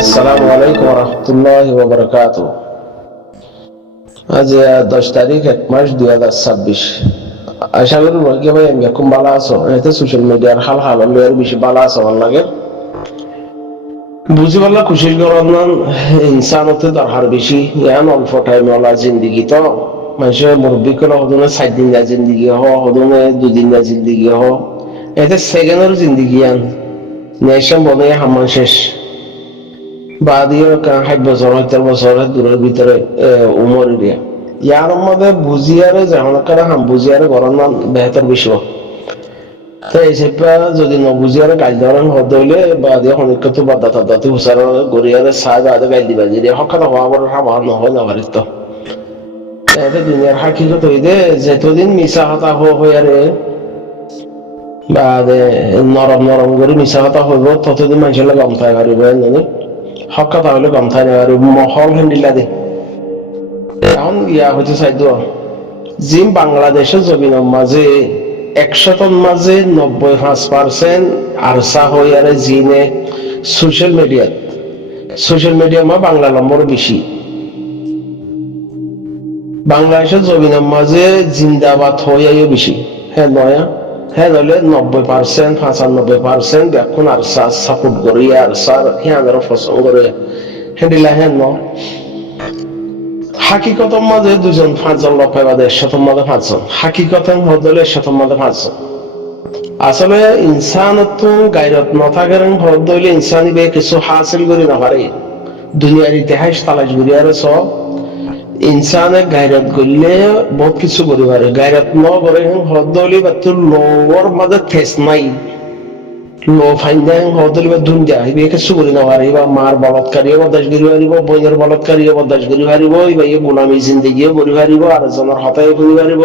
আসসালামু আলাইকুম রহমতুল্লাহ ওবরাকাত। আজ 10 তারিখ 1 মাস 2026। আশা করি রোগী ভাই আমি এখন ভালো আছো। এতে সোশ্যাল মিডিয়ার হাল হাল এর বেশি ভালো আছো আমার লাগে বুঝি পারলা খুশির গরম ইনসান হতে দরকার বেশি ইয়ান অল্প টাইম ওলা জিন্দিগি তো মানুষের মুরব্বী করে হদনে 7 দিন যা জিন্দিগি হদনে 2 দিন যা জিন্দিগি এতে সেকেন্ডের জিন্দিগি আন নেশন বনে হামান শেষ বাদিও 60 বছর 70 বছরের দূরের ভিতরে উমর এরিয়া ইয়ার মধ্যে বুঝিয়ারে যেমন করে হাম বুঝিয়ারে গরম না বেহতর বিষয় তো এই সেপা যদি ন বুঝিয়ারে গাইল ধরেন হদ হইলে বাদিও অনেকটা বাদাতা দাতি হুসার গড়িয়ারে সাজ আদে গাইল দিবা যদি হকার হওয়া বড় হাওয়া নহয় না পারিত এটা দুনিয়ার হাকিকত হইদে যেতদিন মিশা হতা হইয়ারে বাদে নরম নরম করে মিশা হতা হইব ততদিন মানুষের গম থাই পারিব জানি হকা তাহলে গম থাই না পারিব মহল হেন্ডিলা দে এখন ইয়া হইতে চাইতো জিম বাংলাদেশের জমিনের মাঝে 100 মাঝে 95% আরসা হইয়ারে জিনে সোশ্যাল মিডিয়া মা বাংলা নম্বর বেশি বাংলাদেশের জমিনের মাঝে জিন্দাবাদ হইয়াও বেশি হ্যাঁ নয়া হ্যাঁ নইলে 90% 95% এখন আরসা সাপোর্ট করি আরসার হ্যাঁ আরো পছন্দ করে হ্যাঁ হ্যাঁ ন হাকিকতের মাঝে 2-5 জন লোক পাইবা 100 মাঝে 5 জন হাকিকতের হদলে 100 মাঝে 5 জন আসলে ইনসান তো গায়রত না থাকার হদলে ইনসানি বে কিছু হাসিল করি না পারে দুনিয়ার ইতিহাস তালাশ করি আর সব ইনসানে গায়রত করলে বহুত কিছু করি পারে গায়রত ন করে হদলে বা তোর লোর মাঝে ঠেস নাই লো ফাইন্দাং হদলি বা দুনিয়া ইবে কিছু করি না পারে বা মার বলৎকারীও বরদাস্ত করি পারিব বইয়ের বলৎকারীও বরদাস্ত করি পারিব ইবা এই গোলামি জিন্দেগিও করি পারিব আর জনের হতায় করি পারিব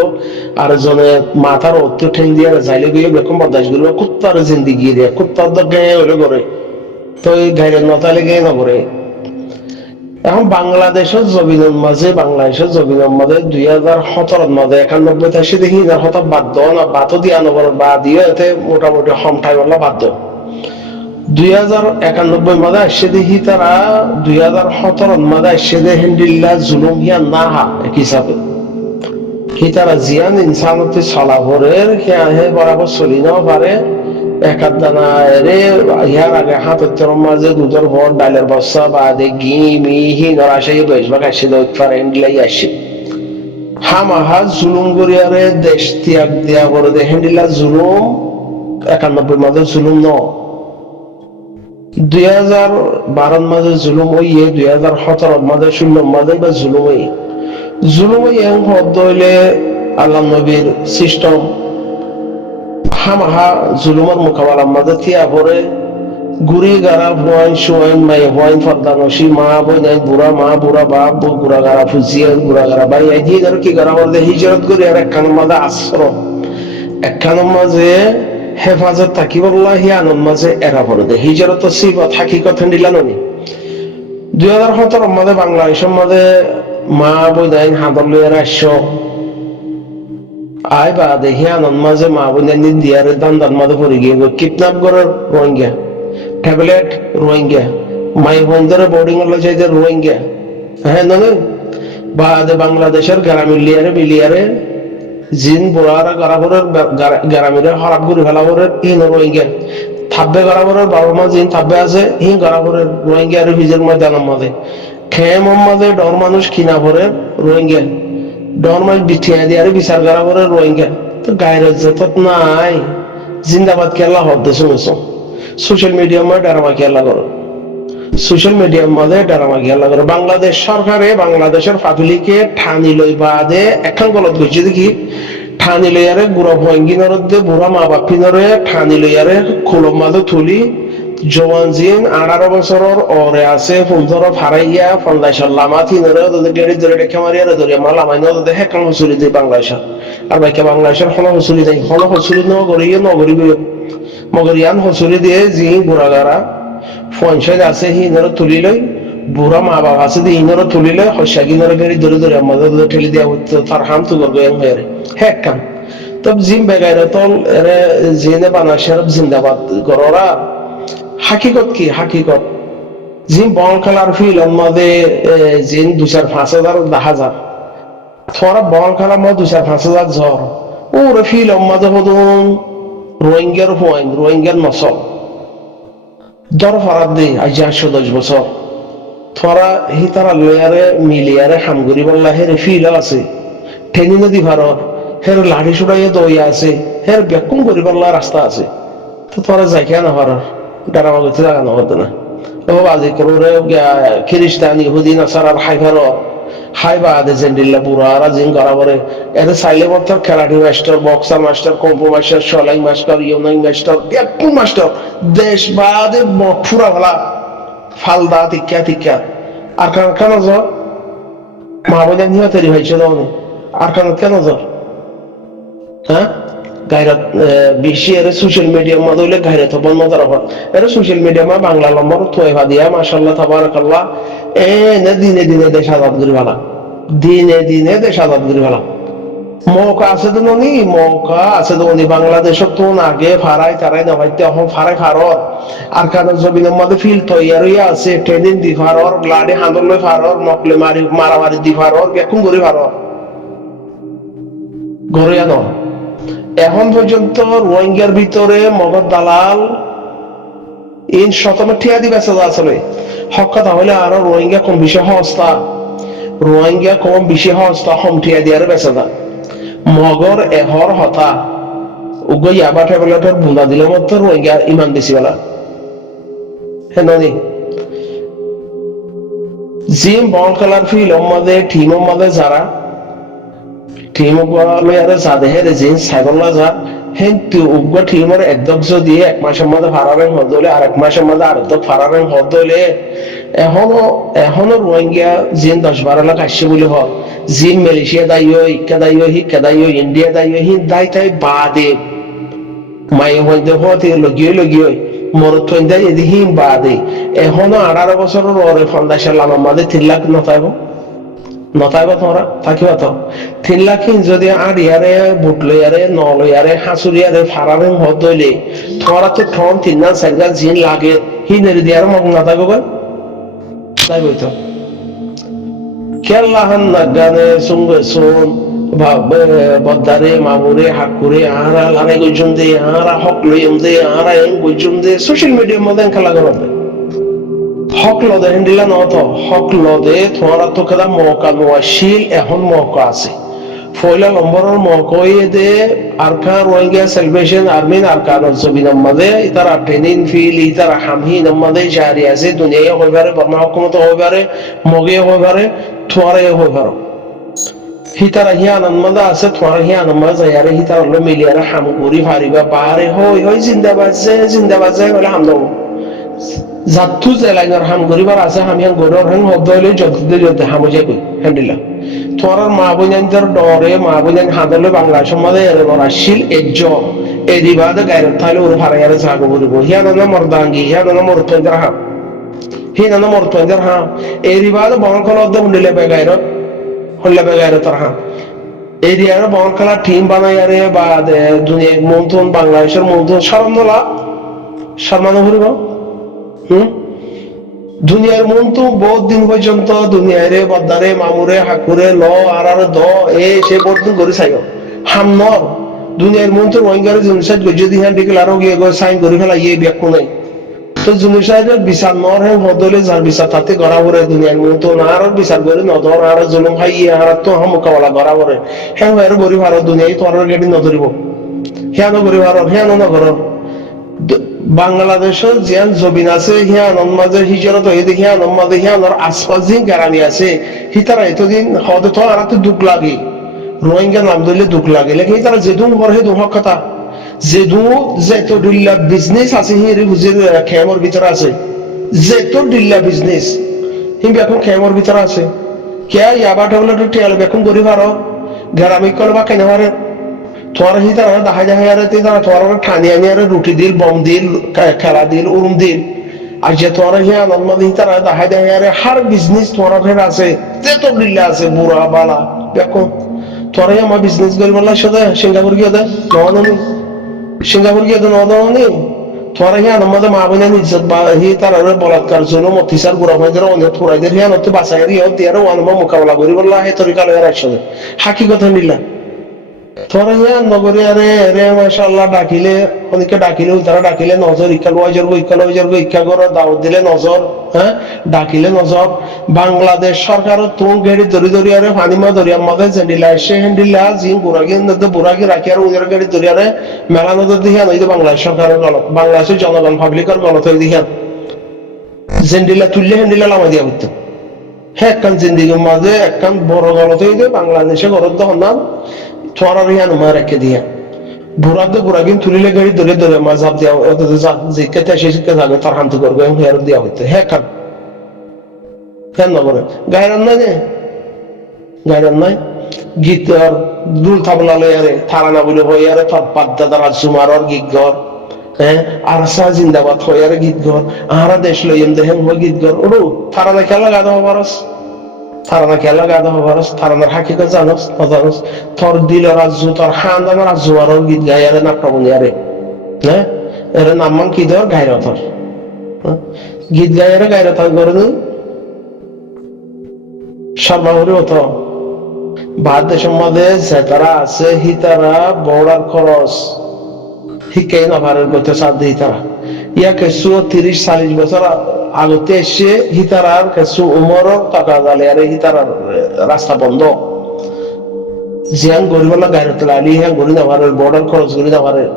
আর জনে মাথার অত্য ঠেং দিয়ে যাইলে গিয়ে বেকম বরদাস্ত করিব কুত্তার জিন্দেগি দিয়ে কুত্তার দগায় হলে করে তো এই গাইরের নতালে গিয়ে না করে এখন বাংলাদেশের জমিনের মাঝে 2017 মাঝে 91 দেখি হঠাৎ বাধ্য না বাধ্য দিয়া নগর বা দিয়ে এতে মোটামুটি হমঠাই বলা বাধ্য 2091 মাঝে আসছে দেখি তারা 2017 মাঝে আসছে দে হেন্ডিল্লা জুলুম হিয়া না হা এক হিসাবে তারা জিয়ান ইনসানতে চলা ভরের হে বরাবর চলি নাও পারে একাত দানা রে ইয়ার আগে হাতের মাঝে দুধের ভর ডালের বস্তা বাদে ঘি মিহি নরাশাই বেশভাগ আসে হেন্ডিলাই আসে হামাহা জুলুম করিয়ারে দেশ ত্যাগ দেয়া করে দে হেন্ডিলা জুলুম 91 মাঝে জুলুম ন 2012 মাঝে জুলুম হইয়ে 2017 মাঝে 16 মাঝে বা জুলুম হইয়ে হদ হইলে আল্লাহ নবীর সিস্টেম হামাহা জুলুমের মোকাবেলার মাঝে থিয়া পরে গুড়ি গারা হুয়াইন শুয়াইন মাই হুয়াইন ফর্দানসি মা বইনাই বুড়া মা বুড়া বাপ বউ গুড়া গারা ফুজিয়ে গুড়া গারা বাই আইজি গার কি গারা বলতে হিজরত করি আর একখানের মাঝে আশ্রম একখানের মাঝে হেফাজত থাকিব হিয়ানোর মাঝে এরা পড়ে দে হিজরত সিবত হাকিকত দিলা ননি 2017 মাঝে বাংলাদেশের মাঝে মা বইনাইন হাদর লইয়ার আসছো আই বা দেখি আনন্দ মাঝে মা বোন দিয়ারে দান মাঝে পড়ে গিয়ে কিডন্যাপ করার রোহিঙ্গা ট্যাবলেট রোহিঙ্গা মাই বোনদের বোর্ডিং হলো চাইতে রোহিঙ্গা হ্যাঁ না বা বাংলাদেশের মিলিয়ারে জিন বোড়ারা গারাবরের গ্রামীণের হরাপ করে ফেলাবরের ইন রোহিঙ্গা থাব্বে গারাবরের বাবা মা জিন থাব্বে আছে ইন গারাবরের রোহিঙ্গা আর ভিজের ময়দানের মাঝে খেয়ে মোহাম্মদে ডর মানুষ কিনা ভরে রোহিঙ্গা ডরমাস বিঠিয়া দিয়ে বিচার করা করে রোহিঙ্গা তো গায়ের যেত নাই জিন্দাবাদ খেলা হতে শুনেছো সোশ্যাল মিডিয়ার মধ্যে ডারামা খেলা করো সোশ্যাল মিডিয়ার মধ্যে ডারামা খেলা করো বাংলাদেশ সরকারে বাংলাদেশের পাবলিকে ঠানি লই বাদে এখন গলত করছে দেখি ঠানি লইয়ারে বুড়া ভয়ঙ্গিনর বুড়া মা বাপিনরে ঠানি লইয়ারে খোলম মাঝে তুলি জওয়ান জিন 18 বছরের ওরে আছে 15 ফারাইয়া 50 লামা তিনরে ওদের গেড়ি ধরে রেখে মারিয়া ধরে মাল আমাইন ওদের হেকাল হসুলি দেয় বাংলাদেশ আর বাইকে বাংলাদেশের হল হসুলি দেয় হল হসুলি নগরী মগরিয়ান হসুলি দিয়ে জি বুড়াগারা পঞ্চায়েত আছে হিনরে তুলি লই বুড়া মা বাবা আছে দিয়ে হিনরে তুলি লই হসাগিনরে গেড়ি ধরে আমাদের ঠেলি দেওয়া হতো তার হাম তো করবে হয়ে হ্যাঁ কাম তব জিম বেগাইরে তল এরে জিনে বানাশের জিন্দাবাদ গররা হাকিকত কি হাকিকত জিন বল খেলার ফিল আমাদের জিন 2-5,000 10,000 থরা বল খেলা মা 2-5,000 জ্বর ওরে ফিল আমাদের হদুন রোহিঙ্গার পয়েন্ট রোহিঙ্গার নসল দর ফরাদ দে আজ 110 বছর থরা হিতারা লয়ারে মিলিয়ারে হামগুরি বললা হেরে ফিল আছে ঠেনি নদী ভারত হের লাঠি সুড়াইয়ে দইয়া আছে হের বেকুম করি বললা রাস্তা আছে তো তোরা যাই কেন ভারত ডারামা করতে লাগানো হতো না ও বাজে করে খ্রিস্টান ইহুদি নাসারার হাইবা আদে জেন্ডিল্লা বুড়ারা জিন করা পরে এতে সাইলে মতো খেলাটি master boxer master compo master সলাই মাস্টার ইউনাই মাস্টার একটু মাস্টার দেশ বাদে ফুরা ভালা ফালদা টিকা আর কেন জ্বর মা বোঝা নিয়ে তৈরি হয়েছে আর কেন জ্বর হ্যাঁ গাইরত বেশি এর সোশ্যাল মিডিয়া মধ্যে হইলে গাইরত বন্ধ করা হয় এর সোশ্যাল মিডিয়া মা বাংলা নম্বর তোয়বা দিয়া মাশাআল্লাহ তাবারাকাল্লাহ দিনে দিনে দেশ আজাদ করি ভালা দিনে দেশ আজাদ করি ভালা মৌকা আছে তো নি মৌকা আছে তো নি বাংলাদেশ তো আগে ফারাই তারাই না হইতে এখন ফারাই ফারর আর কারণ জমিনের মধ্যে ফিল তৈয়ার হইয়া আছে ট্রেনিং দি ফারর গ্লাডি হাঁদল ফারর মকলে মারামারি দি ফারর বেকুম করি ফারর ঘরে আনো এখন পর্যন্ত রোহিঙ্গার ভিতরে মগজ দালাল ইন শতমে ঠিয়া দিবে আসলে হক কথা হলে আরো রোহিঙ্গা কম বেশি হস্তা রোহিঙ্গা কম বেশি হস্তা হম ঠিয়া দিয়ার বেসা মগর এহর হতা উগ্র ইয়াবা ট্যাবলেটের বুন্দা দিলে মতো রোহিঙ্গা ইমান বেশি বেলা হ্যাঁ জিম বল খেলার ফিল আমাদের টিম আমাদের যারা টিম লয়ারে যাদের হেরে জিন সাইবল্লা যা কিন্তু উগ্র টিমের একদক্ষ দিয়ে 1 মাসের মধ্যে ফারারেন হদলে আর 1 মাসের মধ্যে আর তো ফারারেন হদলে এখনো রোহিঙ্গা জিন 10-12 লাখ আসছে বলে হয় জিন মালয়েশিয়া দায়ী ইকা দায়ী ইন্ডিয়া দায়ী দায় তাই বাদে মায়ে হইতে হতে লগিয়ে মরত দেয় এদিকে বাদে এখনো 18 বছরের ওরে ফান্দাশাল আমাদের 3 লাখ নতাইব তোমরা থাকিবা তো 3 লাখ যদি আর ইয়ারে বুটলয়ারে নলয়ারে হাসুরিয়ারে ফারারে হদলে তোমরা তো ঠন 3 না 4 লাখ জিন লাগে হিনের দিয়ার মগ না থাকবে তাই বইতো কেল্লাহান নাগানে সঙ্গে সোন বদারে মামুরে হাকুরে আরা লারে গজুম দে আরা হক লইম দে আরা এম গজুম দে সোশ্যাল মিডিয়ার মধ্যে খেলা করবে হক লদে হিন্দিলা নত হক লদে তোমার তো কেদা মৌকা নোয়াশীল এখন মৌকা আছে ফয়লা নম্বরের মৌকাই দে আরকান রোহিঙ্গা সেলিব্রেশন আর্মিন আরকান জবি নম্বরে ইতারা ট্রেনিং ফিল ইতারা হামহি নম্বরে জারি আছে দুনিয়া হইবারে বর্মা হুকুমত হইবারে মগে হইবারে তোমারে হইবারে হিতারা হিয়া নম্বরে আছে তোমার হিয়া নম্বরে যায়ারে হিতারা লো মিলিয়ারে হামগুরি ফারিবা বারে হই জিন্দাবাদ যায় বলে হামদো জাতু জেলাইনার হাম গরিবার আছে আমি গরর হাম হদলে যতে হামজে কই হ্যান্ডিলা তোর মা বোনের ডরে মা বোনের হাদলে বাংলা সমাজে এর বরাশিল এজ্জ এদিবাদ গায়রত থালে ওর ফারায়ারে জাগো বলবো হিয়া না মর্দাঙ্গি হিয়া না মরতন্দ্র হাম হিয়া না মরতন্দ্র হাম এদিবাদ বংকল দম নিলে বেগায়রত হল্লা বেগায়রত হাম এরিয়ার বংকলা টিম বানায়ারে বা দুনিয়া মন্থন বাংলাদেশের মন্থন শরমলা সম্মান করিব দুনিয়ার মন তো বহুত দিন পর্যন্ত দুনিয়ারে বদারে মামুরে হাকুরে ল আর দ সে পর্যন্ত করে চাই হামনর দুনিয়ার মন তো রোহিঙ্গার জিনিসাইড যদি হ্যাঁ বিকেল আরো গিয়ে সাইন করে ফেলা ইয়ে ব্যাখ্য নাই তো জিনিসাইডের বিচার নর হ্যাঁ বদলে যার বিচার তাতে গড়া ভরে দুনিয়ার মন তো না আর বিচার করে নদর আর জলম খাই আর তো মোকাবেলা গড়া ভরে হ্যাঁ আর গরিব আর দুনিয়ায় তো আর গেটি নধরিব হ্যাঁ গরিব আর হ্যাঁ নগর বাংলাদেশের জিয়ান জবিন আছে হিয়ান মাঝে হিজরত হয়ে হিয়ান মাঝে হিয়ানোর আশপাশ যে গারানি আছে হিতারা এতদিন হতে তো আর দুঃখ লাগে রোহিঙ্গা নাম ধরলে দুঃখ লাগে লেকিন তারা যেদু মরে দুঃখ কথা যেদু যেত ডিল্লা বিজনেস আছে হিরে বুঝে খেমর ভিতরে আছে যেত ডিল্লা বিজনেস হিম এখন খেমর ভিতরে আছে কে ইয়াবা ট্যাবলেট টেল বেকুম করি পারো গ্রামে করবা কেন পারে তোর হিতারা দেখা যায় আর তারা তোর ঠানি আনি আর রুটি দিল বম দিল খেলা দিল উরুম দিল আর যে তোর হিয়া নর্মাল হিতারা দেখা যায় আর হার বিজনেস তোর ফের আছে যে তো ডিল্লা আছে বুড়া বালা দেখো তোর আমার বিজনেস করি বললা সেটা সিঙ্গাপুর গিয়ে দেয় ননি সিঙ্গাপুর গিয়ে ননি তোরা হিয়ান মধ্যে মা বোনের ইজ্জত বা হি তার বলাৎকার জন্য মতিসার গুড়া ভাইদের অনেক থোড়াইদের হিয়ান হতে বাঁচাই রিও দিয়ার ওয়ানমা মোকাবেলা করি বললা হে তরিকা লয়ের একসাথে হাকি কথা নিলা তোরা হিয়ান নগরী আরে রে মাশাআল্লাহ ডাকিলে অনেকে ডাকিলে তারা ডাকিলে নজর ইক্কা করো দাওয়াত দিলে নজর হ্যাঁ ডাকিলে নজর বাংলাদেশ সরকারও তুম গেড়ি ধরি ধরি আরে ফানিমা ধরি আমাদের জেন্ডিলা এসে হ্যান্ডিলা জিন বুড়াগি বুড়াগি রাখি আর ওদের গাড়ি ধরি আরে মেলা নজর দিহিয়ান ওই যে বাংলাদেশ সরকারের গলত বাংলাদেশের জনগণ পাবলিকের গলত হয়ে দিহিয়ান জেন্ডিলা তুললে হ্যান্ডিলা লামা দিয়া করতে হ্যাঁ একখান জিন্দিগির মাঝে একখান বড় গলত হয়ে যায় বাংলাদেশে গলত তখন নাম তোরা রিয়ান মা রেখে দিয়া বুড়াগিন তুলিলে গাড়ি ধরে ধরে মা জাপ দিয়া জিজ্ঞাতে এসে শিক্ষা যাবে তার হান্তি করবে হেয়ার দিয়া হইতে হ্যাঁ খান কেন না বলে গায়রান নাই যে গায়রান নাই গীত আর দুল থাবলা লই আরে থারানা বলে হই আরে পাদ্দা রাজকুমার আর গীত ঘর হ্যাঁ আর সা জিন্দাবাদ হই আরে গীত ঘর আহারা দেশ লইম দেহেন হই গীত ঘর ওড়ো থারানা খেলা গাদা হবারস থারানা খেলা গাদা হবারস থারানার হাকিকত জানোস জানোস তোর দিল রাজ্য তোর হান্দান রাজ্য আর গীত গাই আরে নাট্য বনি আরে হ্যাঁ এর নাম কি ধর গায়রথর গীত গাই আরে গায়রথর করে নি সর্বাহরি হতো ভারত দেশের মধ্যে যেতারা আছে হিতারা বড়ার খরচ শিকাই না ভারের করতে সাথ দিয়ে তারা ইয়া কিছু 30-40 বছর আগতে এসে হিতারার কিছু উমরর টাকা জালে আরে হিতারার রাস্তা বন্ধ জিয়ান গরিবলা গাড়িতে লালি হ্যাঁ গরি না ভারের বড়ার খরচ গরি না ভারের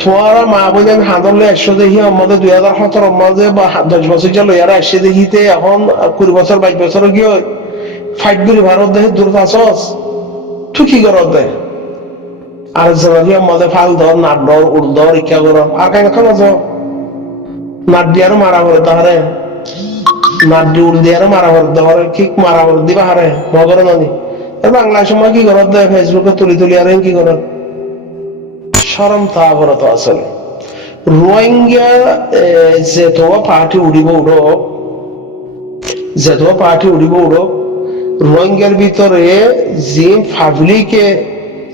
তোরা মা বোন আমি হাঁদলে একশো দেখি আমাদের 2017 মধ্যে বা 10 বছর যা লইয়ারা এসে দেখিতে এখন 20 বছর 22 বছর গিয়ে ফাইট করি ভারত দেহে দূরত আসস তুই কি করত দে আর জবাবি আমাদের ফাল ধর নাট ধর উড় ধর ইচ্ছা কর আর কেন খান নাট দিয়ে আরো মারা করে তাহারে নাট দিয়ে উড় দিয়ে আরো মারা করে ধরে কিক মারা করে দিবা হারে মগর নানি বাংলার সময় কি করত দে ফেসবুকে তুলি আর কি করত শরম তা করত আসলে রোহিঙ্গা যে তোমার পার্টি উড়িব উড়ো রোহিঙ্গার ভিতরে যে পাবলিকে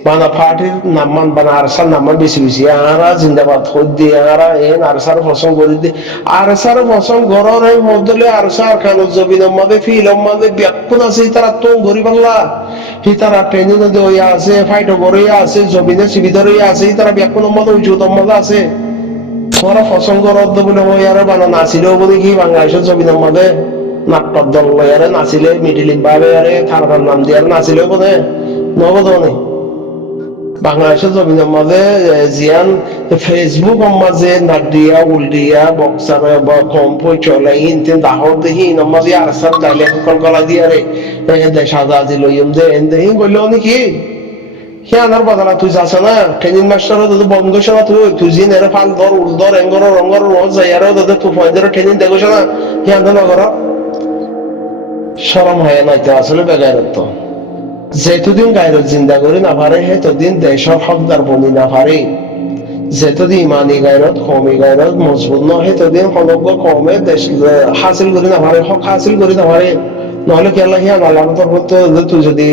বানা পার্টির নামান বানা আরসার নামান বেশি আরা জিন্দাবাদ হই দিয়ে আরা এন আরসার পছন্দ করে দিয়ে আরসার পছন্দ ঘরের এই মধ্যে আরসার কেন জমিনের মধ্যে ফিল্ম মধ্যে ব্যাকুন আছে তারা তো গরিব আল্লাহ তারা ট্রেনিং হইয়া আছে ফাইটো করে আছে জমিনে সুবিধারে আছে তারা ব্যাকুনের মধ্যে উঁচুতম মধ্যে আছে ওরা পছন্দ করত বলে ওই আরে বানা নাচিলেও বলে কি বাংলাদেশের জমিনের মধ্যে নাট্যর দল লয়ারে নাচিলে মিডিলিং ভাবে আরে থানার নাম দিয়ে নাচিলেও বোধে নবদনে বাংলাদেশের জমিনের মাঝে জিয়ান ফেসবুক মাঝে নাডিয়া উল্ডিয়া বক্সার কম্পই চলে ইনতেন দাহর দেখি মাঝে আর সার গাইলে কলকলা দিয়ে রে দেশা দাজি লইম দে এন্দে গইল নাকি হে আনার বদলা তুই যাস না ট্রেনিং মাস্টার তো বন্ধ শোনা তুই জিন এর ফাল ধর উল ধর এঙ্গর রঙ্গর রোজ যাই আর তুই পয়েন্টের ট্রেনিং দেখোস না হে আন্দোলন নগর শরম হয় না এটা আসলে বেগায়রত যেতদিন গায়রত জিন্দা করি না পারে সেতদিন দেশের হকদার বনি না পারে যেতদিন ইমানি গায়রত কমি গায়রত মজবুত নয় সেতদিন সমগ্র কমে দেশ হাসিল করি না পারে হক হাসিল করি না পারে নহলে কি আল্লাহ আল্লাহ তুই যদি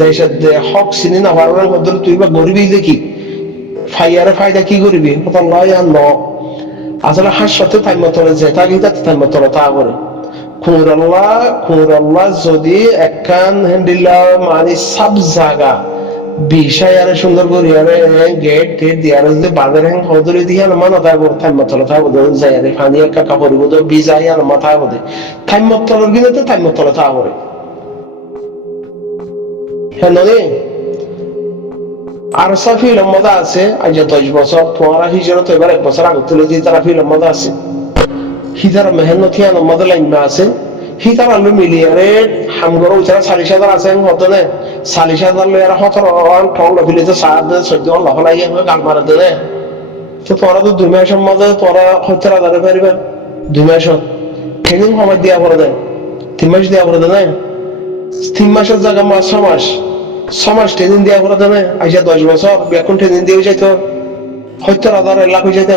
দেশের হক চিনি না পারার মধ্যে তুই বা গরিবই দেখি ফাইয়ারে ফায়দা কি করবি আল্লাহ ন আসলে হাসতে থাইমতলে যেটা গীতা থাইমতলে তা করে খুঁড়াল্লাহ যদি একখান হ্যান্ডিলা মানে সব জায়গা বিষয় আরে সুন্দর করি আরে গেট দিয়ে আরে যদি বাজার হ্যাং হদরি দিয়ে আর মানা থাকবো থাইমতলে থাকবো যাই আরে ফানি একা কাপড় বোধ বিজাই আর মাথা বোধে থাইমতলের গিয়ে থাইমতলে থাকবো হ্যাঁ ননি আর সব ফিল্ম মজা আছে আজ 10 বছর তোমারা হিসেবে তো এবার 1 বছর আগে তুলে দিয়ে তারা ফিল্ম মজা আছে হিতার মেহনত হিয়ান মধ্যে লাইন আছে হিতার আলু মিলিয়ারে হামগর উচারা 40,000 আছে হতনে 40,000 লই আর 17 টন লফিলে তো 14 লাখ লাগে গাল মারা দেনে তো তোরা তো 2 মাসের মধ্যে তোরা 70,000 পারিবে 2 মাস ট্রেনিং সময় দিয়া পড়ে দেয় 3 মাস দিয়া পড়ে দেয় 3 মাসের জায়গা 6 মাস ট্রেনিং দিয়া পড়ে দেয় আইসা 10 বছর এখন ট্রেনিং দিয়ে যাইতো 70,000 লাখ হয়ে যাইতে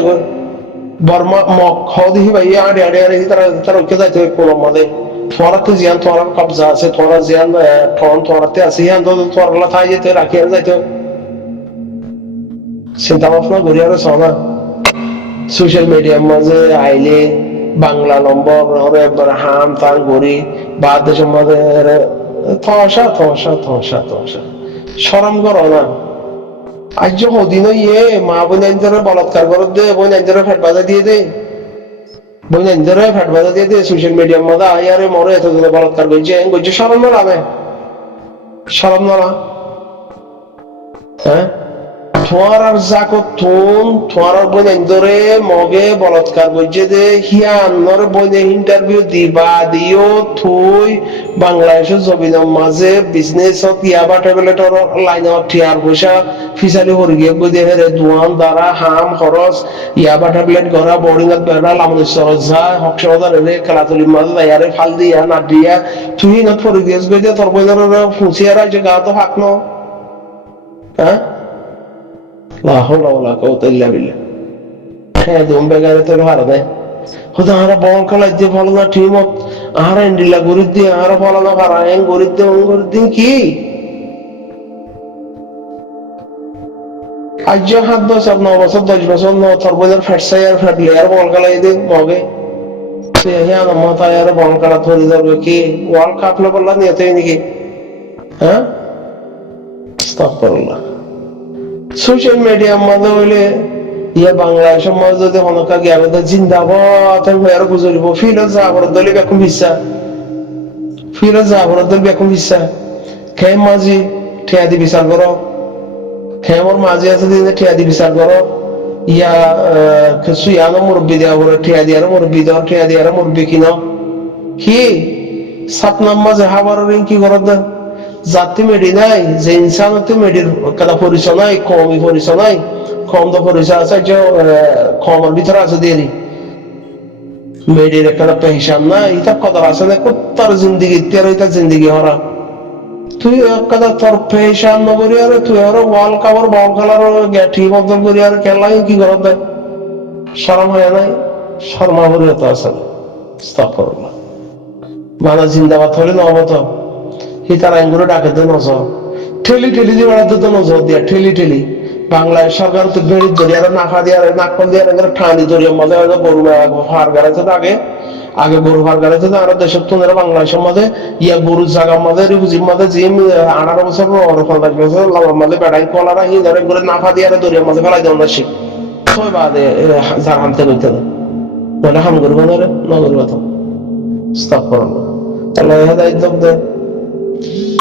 বর্মা মক হদি ভাই আড়ে তারা ওকে যাইতে কোন মধ্যে তোরা তো জিয়ান তোরা কবজা আছে তোরা জিয়ান তোরাতে আছে ইয়ান তো তোরা থাই যেতে রাখি আর যাইতো চিন্তা ভাবনা করি আর সনা সোশ্যাল মিডিয়ার মাঝে আইলে বাংলা নম্বর একবার হাম তান করি বা দেশের মাঝে থসা থসা থসা থসা শরম করো না। আজ যে হদিন ইয়ে মা বোন বলাৎকার করে দে, বোন ফ্যাট বাজা দিয়ে দে, বোন ফ্যাট বাজা দিয়ে দে সোশ্যাল মিডিয়ার মধ্যে আয়ারে মরে এতদিনে বলাৎকার করছে শরম না লাগে, শরম না। হ্যাঁ, তোমার আর যাকো তুন তোমার বোনেন্দরে মগে বলৎকার করছে দে হিয়া আন্নর বনে ইন্টারভিউ দিবা দিও থুই বাংলাদেশের জমিনের মাঝে বিজনেস ইয়াবা ট্যাবলেটর লাইন ঠিয়ার পয়সা ফিসালি হরিয়ে গদিয়ে হেরে দুয়ান দ্বারা হাম খরচ ইয়াবা ট্যাবলেট গড়া বোর্ডিংত বেড়া লামনেশ্বর যা হকসদার রে খেলাতুলির মাঝে দায়ারে ফাল দিয়া না দিয়া তুই না ফরি গেছ গদিয়ে তোর বোনের ফুসিয়া রাইছে গা তো হাক ন। হ্যাঁ, লা হাওলা ওয়ালা কুওয়াতা ইল্লা বিল্লাহ। হ্যাঁ দম বেগারে তোর হারা দেয় হতো আরা বল খেলাই দিয়ে ভালো না টিমত আহারা ইন্ডিলা গরিব দিয়ে আহারা ভালো না পারা এং গরিব দিয়ে অং গরিব দিন কি আজ 7 বছর 9 বছর 10 বছর ন তোর বোঝার ফ্যাটসাই আর ফ্যাটলি আর বল খেলাই দিয়ে মগে সে হ্যাঁ না মাথায় আর বল খেলা ধরে যাবে কি ওয়ার্ল্ড কাপ না বললা নিয়েছে নাকি? হ্যাঁ, আস্তাগফিরুল্লাহ। সোশ্যাল মিডিয়ার মধ্যে হইলে ইয়ে বাংলাদেশের মধ্যে যদি হনকা গিয়া জিন্দাবাদ আর গুজরিব ফিরত যাবার দলি বেকুম ভিসা, ফিরত যাবার দলি বেকুম ভিসা খেম মাঝি ঠিয়া দি বিচার করো, খেমর মাঝি আছে দিন ঠিয়া দি বিচার করো ইয়া সুয়ানো মুরব্বী দেওয়া বলে ঠিয়া দিয়ার মুরব্বী দেওয়া ঠিয়া দিয়ার মুরব্বী কিন কি সাতনাম মাঝে হাবার কি করত দেন জাতি মেডি নাই যে ইনসানতে মেডির কাদা পরিচয় নাই কমই পরিচয় নাই কম তো পরিচয় আছে যে কমের ভিতরে আছে দেরি মেডির একটা পেশান না এটা কথা আছে না কুত্তার জিন্দিগি তেরো এটা জিন্দিগি হরা তুই একটা তোর পেশান নগরি আর তুই আর ওয়াল কাভার বল খেলার গ্যাঠি বদল করি আর খেলাই কি করত দেয় শরম হয় নাই শর্মা হরিয়ত আছে আস্তাগফিরুল্লাহ। মানা জিন্দাবাদ হলে নহবত হিতার আইনগুলো ডাকে তো নজর ঠেলি ঠেলি দিয়ে বেড়াতে তো নজর দিয়া ঠেলি ঠেলি বাংলাদেশ সরকার তো বেড়ি ধরি আর নাফা দিয়ে নাক কল দিয়ে ঠানি ধরি মধ্যে হয়তো গরু হার গাড়াইছে তো আগে আগে গরু হার গাড়াইছে তো আর দেশের তো বাংলাদেশের মধ্যে ইয়া গরুর জায়গার মধ্যে রিফুজির মধ্যে জিম 18 বছর 50 বছর লাগার মধ্যে বেড়াই কলারা হি ধরে করে নাফা দিয়ে দরিয়ার মধ্যে ফেলাই দেওয়া শিখ ছয় বাদে যার হামতে লইতে না বলে হাম করবো না রে নগর কথা স্টপ করো না আল্লাহ হেদায়েত দেয়।